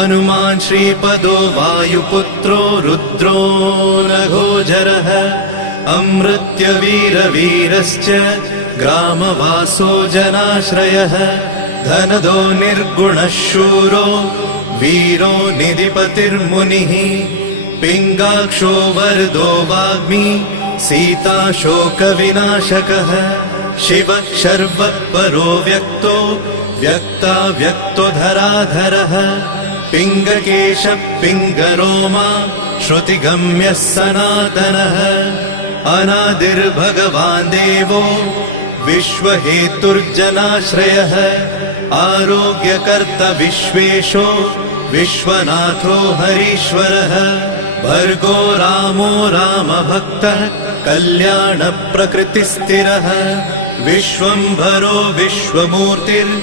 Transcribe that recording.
हनुमान् श्रीपदो वायुपुत्रो रुद्रो नघोजरः अमृत्यवीरवीरश्च ग्रामवासो जनाश्रयः धनदो निर्गुणः शूरो वीरो निधिपतिर्मुनिः पिङ्गाक्षो वरदो वाग्मी सीताशोकविनाशकः शिवः शर्वपरो व्यक्तो व्यक्ताव्यक्तो धराधरः पिङ्गकेशः पिङ्गरोमा श्रुतिगम्यः सनातनः अनादिर्भगवान् देवो विश्वहेतुर्जनाश्रयः आरोग्यकर्ता विश्वेशो विश्वनाथो हरीश्वरः भर्गो रामो रामभक्तः कल्याणप्रकृतिस्थिरः विश्वम्भरो विश्वमूर्तिर्